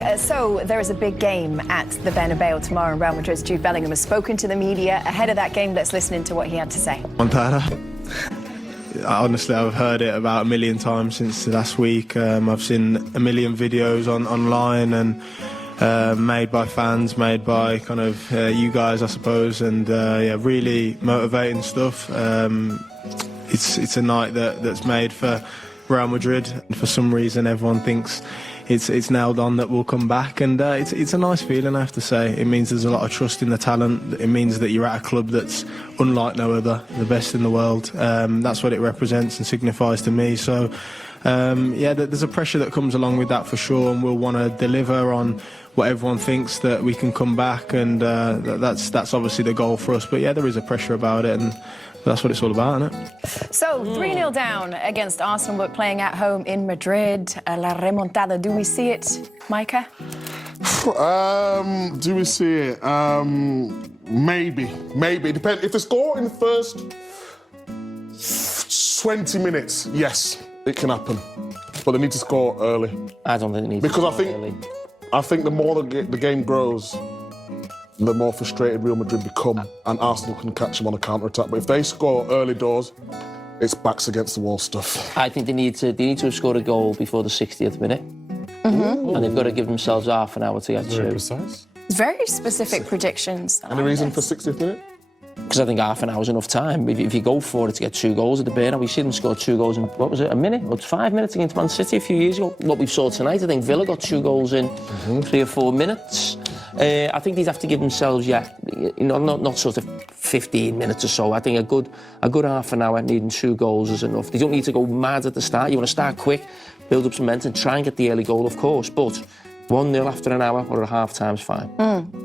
So there is a big game at the Bernabeu tomorrow in Real Madrid. Jude Bellingham has spoken to the media ahead of that game. Let's listen into what he had to say. Honestly, I've heard it about a million times since last week. I've seen a million videos online and made by fans, made by kind of you guys, I suppose, and yeah, really motivating stuff. It's a night that's made for Real Madrid. For some reason, everyone thinks it's nailed on that we'll come back, and it's a nice feeling, I have to say. It means there's a lot of trust in the talent. It means that you're at a club that's unlike no other, the best in the world. That's what it represents and signifies to me. So yeah, there's a pressure that comes along with that for sure, and we'll want to deliver on what everyone thinks, that we can come back, and that's obviously the goal for us. But yeah, there is a pressure about it, and that's what it's all about, isn't it? So 3-0 down against Arsenal, but playing at home in Madrid. La remontada. Do we see it, Micah? Do we see it? Maybe. Depends. If they score in the first 20 minutes, yes, it can happen. But they need to score early. I don't think they need to score early. I think the more the game grows, the more frustrated Real Madrid become, and Arsenal can catch them on a counter-attack. But if they score early doors, it's backs against the wall stuff. I think they need to have scored a goal before the 60th minute. Mm-hmm. And they've got to give themselves half an hour to get through. Very precise. Very specific predictions. Any reason for 60th minute? Because I think half an hour is enough time. If you go for it to get 2 goals at the Bernabeu, we see them score 2 goals in, what was it, a minute or 5 minutes against Man City a few years ago. What we saw tonight, I think Villa got 2 goals in 3 or 4 minutes. I think they'd have to give themselves, not sort of 15 minutes or so. I think a good half an hour needing 2 goals is enough. They don't need to go mad at the start. You want to start quick, build up some momentum, try and get the early goal, of course, but 1-0 after an hour or at half time's fine.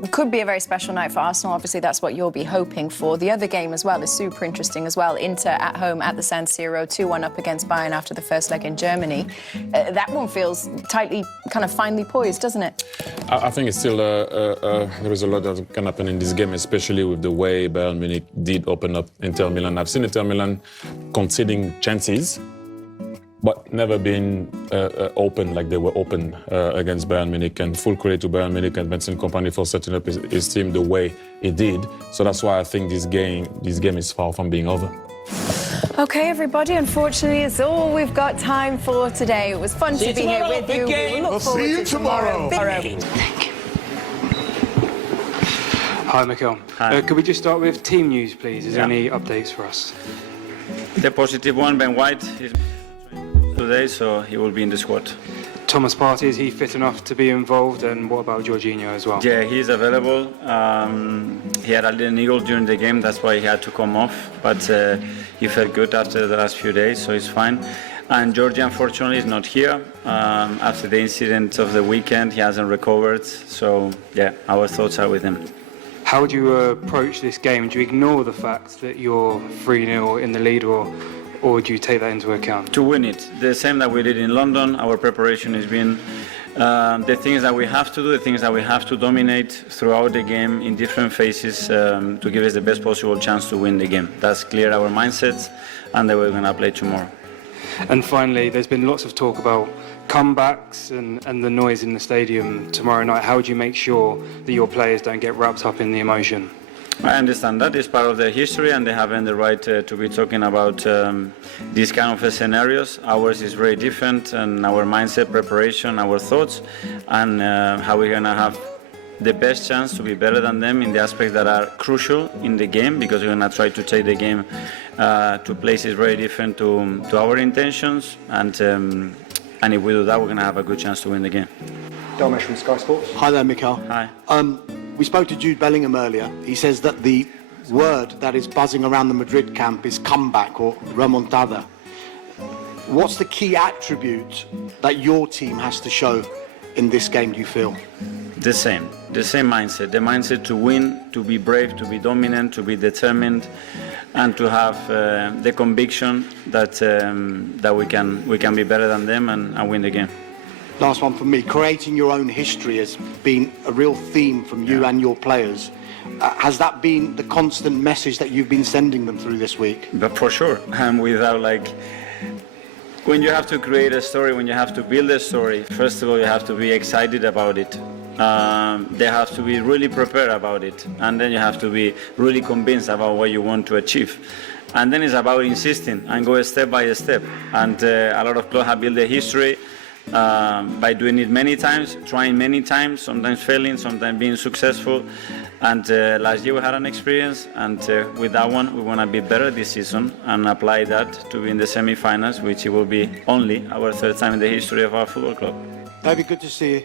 It could be a very special night for Arsenal. Obviously, that's what you'll be hoping for. The other game as well is super interesting as well. Inter at home at the San Siro, 2-1 up against Bayern after the first leg in Germany. That one feels tightly, kind of finely poised, doesn't it? I think it's still, there is a lot that can happen in this game, especially with the way Bayern Munich did open up Inter Milan. I've seen Inter Milan conceding chances, but never been open like they were open against Bayern Munich. And full credit to Bayern Munich and Vincent Kompany for setting up his team the way he did. So that's why I think this game is far from being over. Okay, everybody, unfortunately, it's all we've got time for today. It was fun to be here with you. We'll see you tomorrow. Thank you. Hi, Micah. Hi. Could we just start with team news, please? Is there any updates for us? The positive one, Ben White, is today, so he will be in the squad. Thomas Partey, is he fit enough to be involved? And what about Jorginho as well? Yeah, he's available. He had a little niggle during the game, that's why he had to come off. But he felt good after the last few days, so he's fine. And Georgie, unfortunately, is not here. After the incident of the weekend, he hasn't recovered. So, yeah, our thoughts are with him. How would you approach this game? Do you ignore the fact that you're 3-0 in the lead, or do you take that into account? To win it, the same that we did in London. Our preparation has been the things that we have to do, the things that we have to dominate throughout the game in different phases to give us the best possible chance to win the game. That's clear our mindset, and that we're going to play tomorrow. And finally, there's been lots of talk about comebacks and the noise in the stadium tomorrow night. How would you make sure that your players don't get wrapped up in the emotion? I understand that is part of their history, and they have the right to be talking about these kind of scenarios. Ours is very different, and our mindset, preparation, our thoughts, and how we're going to have the best chance to be better than them in the aspects that are crucial in the game, because we're going to try to take the game to places very different to our intentions, and if we do that, we're going to have a good chance to win the game. Domesh from Sky Sports. Hi there, Micah. Hi. We spoke to Jude Bellingham earlier. He says that the word that is buzzing around the Madrid camp is comeback or remontada. What's the key attribute that your team has to show in this game, do you feel? The same mindset. The mindset to win, to be brave, to be dominant, to be determined, and to have the conviction that we can be better than them and win the game. Last one from me. Creating your own history has been a real theme from you and your players. Has that been the constant message that you've been sending them through this week? But for sure, and without When you have to create a story, when you have to build a story, first of all, you have to be excited about it. They have to be really prepared about it. And then you have to be really convinced about what you want to achieve. And then it's about insisting and go step by step. And a lot of clubs have built their history by doing it many times, trying many times, sometimes failing, sometimes being successful. And last year we had an experience, and with that one we want to be better this season and apply that to be in the semi-finals, which it will be only our third time in the history of our football club. David, good to see you.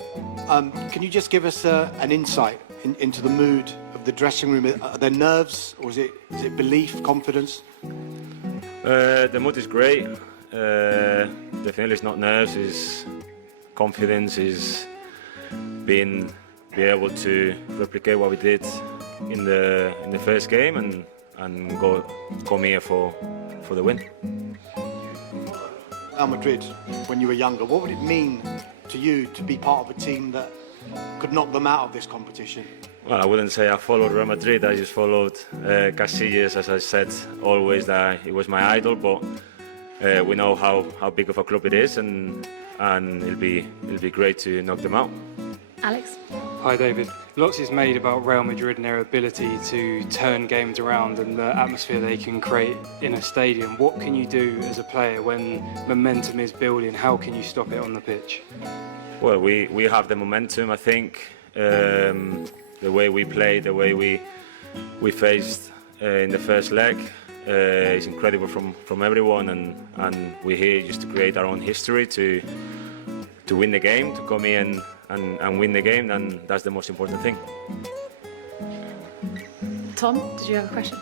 Can you just give us an insight into the mood of the dressing room? Are there nerves, or is it belief, confidence? The mood is great. Definitely it's not nerves, it's confidence, it's being be able to replicate what we did in the first game and come here for the win. Real Madrid, when you were younger, what would it mean to you to be part of a team that could knock them out of this competition? Well, I wouldn't say I followed Real Madrid, I just followed Casillas, as I said always that he was my idol, but we know how big of a club it is, and it'll be great to knock them out. Alex? Hi David. Lots is made about Real Madrid and their ability to turn games around and the atmosphere they can create in a stadium. What can you do as a player when momentum is building? How can you stop it on the pitch? Well, we have the momentum, I think. The way we play, the way we faced in the first leg is incredible from everyone, and we're here just to create our own history, to win the game, to come in and win the game, and that's the most important thing. Tom, did you have a question?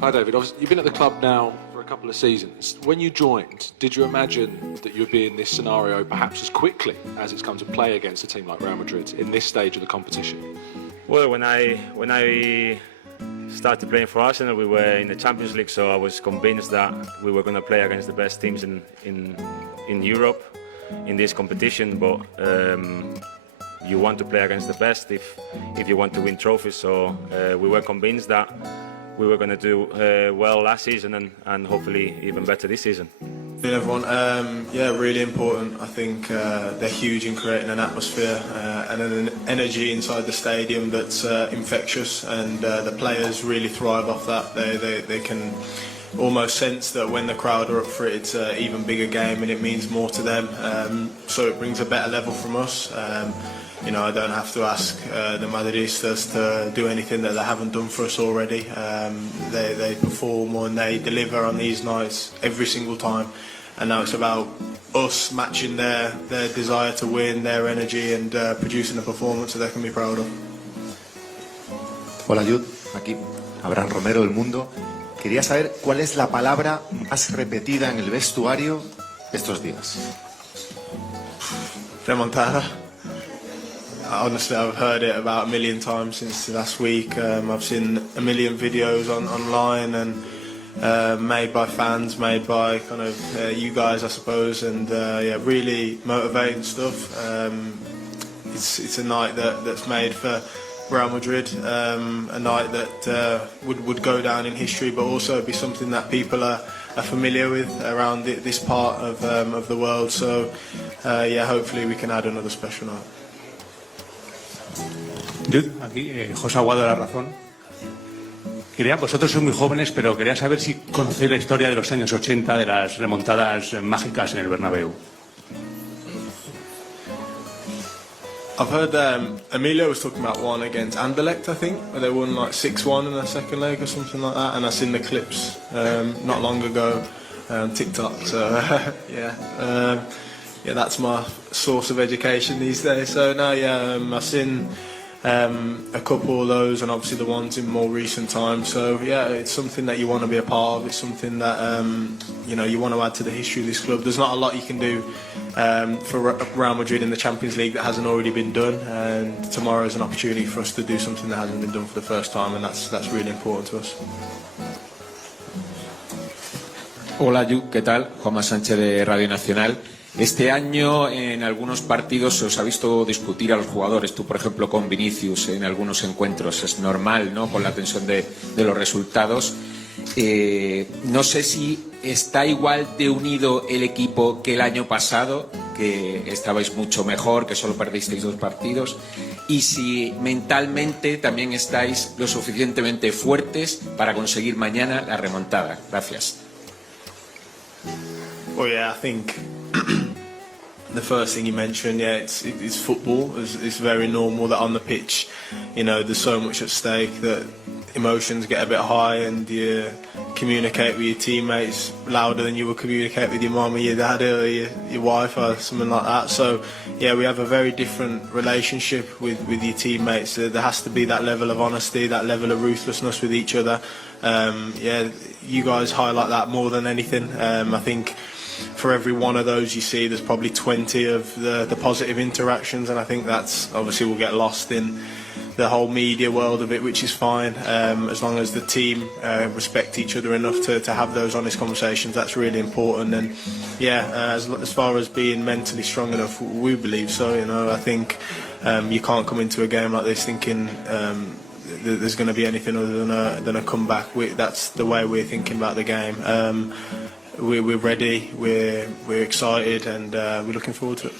Hi David, you've been at the club now for a couple of seasons. When you joined, did you imagine that you'd be in this scenario perhaps as quickly as it's come to play against a team like Real Madrid in this stage of the competition? Well, when I started playing for Arsenal, we were in the Champions League, so I was convinced that we were going to play against the best teams in Europe in this competition. But you want to play against the best if you want to win trophies. So we were convinced that we were going to do well last season and hopefully even better this season. Everyone, yeah, really important. I think they're huge in creating an atmosphere and an energy inside the stadium that's infectious, and the players really thrive off that. They can almost sense that when the crowd are up for it, it's an even bigger game and it means more to them. So it brings a better level from us. You know, I don't have to ask the Madridistas to do anything that they haven't done for us already. They perform and they deliver on these nights every single time. And now it's about us matching their desire to win, their energy, and producing a performance that they can be proud of. Hola Jude, aquí Abraham Romero del Mundo. Quería saber cuál es la palabra más repetida en el vestuario estos días. Remontada. Honestly, I've heard it about a million times since last week. I've seen a million videos online and made by fans, made by kind of you guys, I suppose, and yeah, really motivating stuff. It's a night that's made for Real Madrid, a night that would go down in history, but also be something that people are familiar with around this part of the world. So yeah, hopefully we can add another special night. Jude, aquí José Aguado de La Razón. Vosotros sois muy jóvenes, pero quería saber si conocéis la historia de los años 80, de las remontadas mágicas en el Bernabéu. I've heard Emilio was talking about one against Anderlecht, I think, where they won like 6-1 in their second leg or something like that, and I've seen the clips not long ago on TikTok, so yeah. Yeah, that's my source of education these days. So no, yeah, I've seen a couple of those, and obviously the ones in more recent times. So yeah, it's something that you want to be a part of. It's something that you know, you want to add to the history of this club. There's not a lot you can do for Real Madrid in the Champions League that hasn't already been done, and tomorrow is an opportunity for us to do something that hasn't been done for the first time, and that's really important to us. Hola, Jude, ¿qué tal? Juanma Sánchez de Radio Nacional. Este año en algunos partidos se os ha visto discutir a los jugadores, tú por ejemplo con Vinicius en algunos encuentros, es normal, ¿no?, con la tensión de los resultados. No sé si está igual de unido el equipo que el año pasado, que estabais mucho mejor, que solo perdisteis 2 partidos, y si mentalmente también estáis lo suficientemente fuertes para conseguir mañana la remontada. Gracias. Well, yeah, I think the first thing you mentioned, yeah, it's football. It's very normal that on the pitch, you know, there's so much at stake that emotions get a bit high and you communicate with your teammates louder than you would communicate with your mum or your dad or your wife or something like that. So, yeah, we have a very different relationship with your teammates. There has to be that level of honesty, that level of ruthlessness with each other. Yeah, you guys highlight that more than anything. I think for every one of those you see, there's probably 20 of the positive interactions, and I think that's obviously will get lost in the whole media world of it, which is fine. As long as the team respect each other enough to have those honest conversations, that's really important. And yeah, as far as being mentally strong enough, we believe so. You know, I think you can't come into a game like this thinking there's going to be anything other than a comeback. That's the way we're thinking about the game. We're ready, we're excited, and we're looking forward to it.